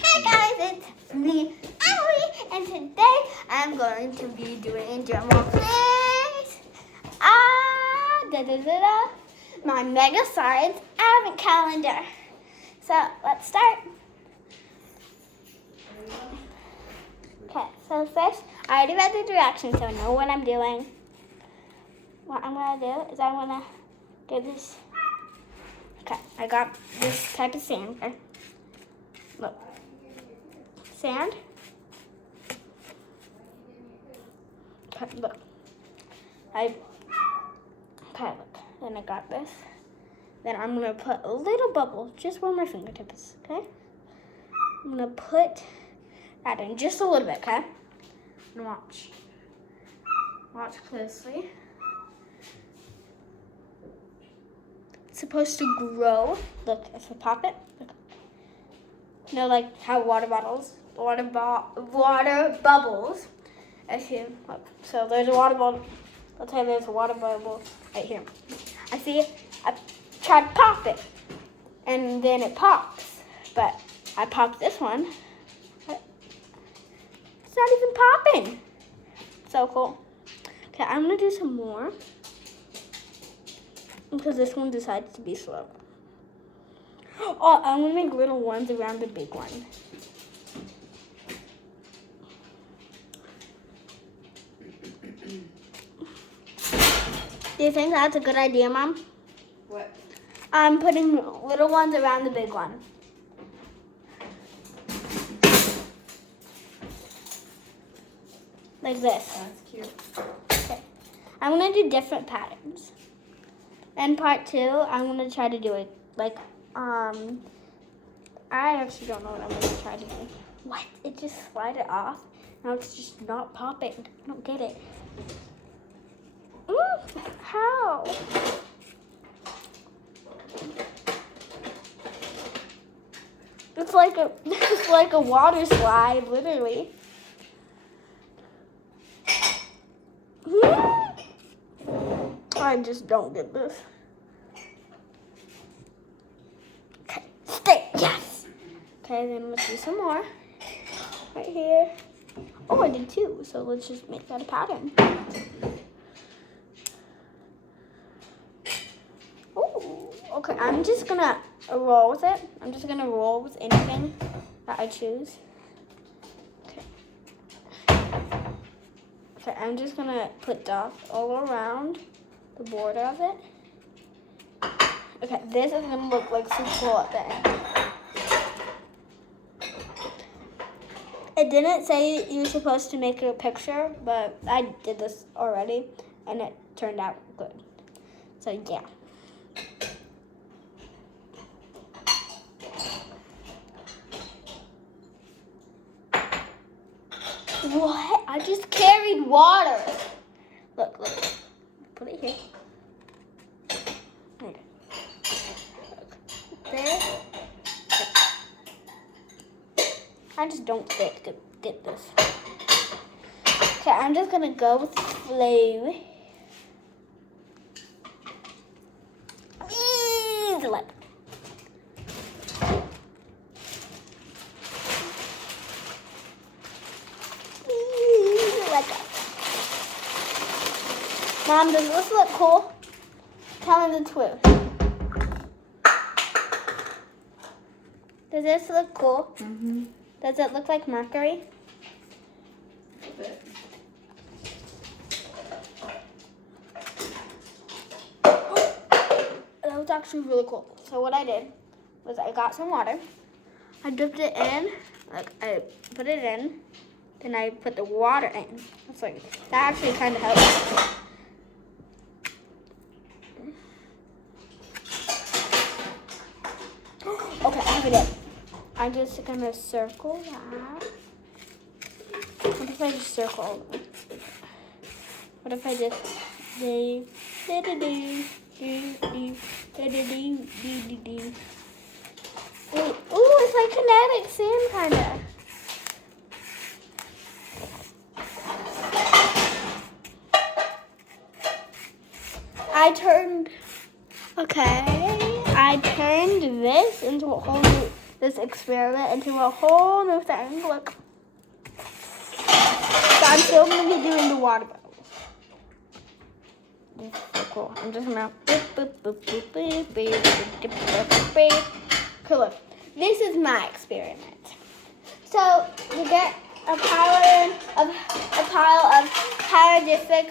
Hi guys, it's me, Emily, and today I'm going to be doing demo things. My Mega Science Advent Calendar. So let's start. Okay, so first, I already read the directions, so I know what I'm doing. What I'm gonna do is I'm gonna do this. Okay, I got this type of sand here. Look. Sand. Okay, look. Okay, look. Then I got this. Then I'm gonna put a little bubble just where my fingertip is, okay? I'm gonna put that in just a little bit, okay? And watch. Watch closely. It's supposed to grow. Look, if I pop it, look. You know, like how water bubbles, if you look. So there's a water bubble. Let's say there's a water bubble right here. I see it. I tried to pop it, and then it pops. But I popped this one. But it's not even popping. So cool. Okay, I'm gonna do some more because this one decides to be slow. Oh, I'm gonna make little ones around the big one. Do you think that's a good idea, Mom? What? I'm putting little ones around the big one. Like this. That's cute. Okay. I'm gonna do different patterns. In part 2, I'm gonna try to do it like, I actually don't know what I'm gonna try to do. What? It just slided off. Now it's just not popping. I don't get it. How? It's like a water slide, literally. I just don't get this. Okay, stay, yes. Okay, then let's do some more. Right here. Oh, I did 2, so let's just make that a pattern. Oh, okay, I'm just gonna roll with it. I'm just gonna roll with anything that I choose. Okay, I'm just gonna put dots all around the border of it. Okay, this is gonna look like super cool at the end. It didn't say you were supposed to make a picture, but I did this already, and it turned out good. So yeah. What? I just carried water. Look, look. Put it here. There. Look. There. I just don't get this. Okay, I'm just gonna go with the flow. Easy like. Mom, does this look cool? Tell me the truth. Does this look cool? Mm-hmm. Does it look like Mercury? A bit. That was actually really cool. So what I did was I got some water. I dipped it in, like I put it in, then I put the water in. That's like, that actually kind of helps. Okay, I have it in. I'm just gonna circle that. What if I just circle all of them? What if I just do Ooh, it's like kinetic sand kinda. I turned this into a whole new, this experiment into a whole new thing. Look. So I'm still going to be doing the water bubbles. This is so cool. I'm just going to... Cool, look. This is my experiment. So you get a pile of hydroglyphic,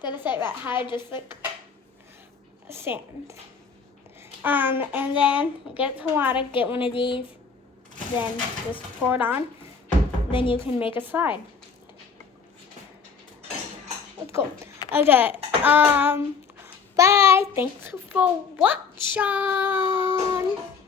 did I say it right? Hydroglyphic sand. And then you get some water, get one of these, then just pour it on. Then you can make a slide. Let's go. Okay. Bye. Thanks for watching.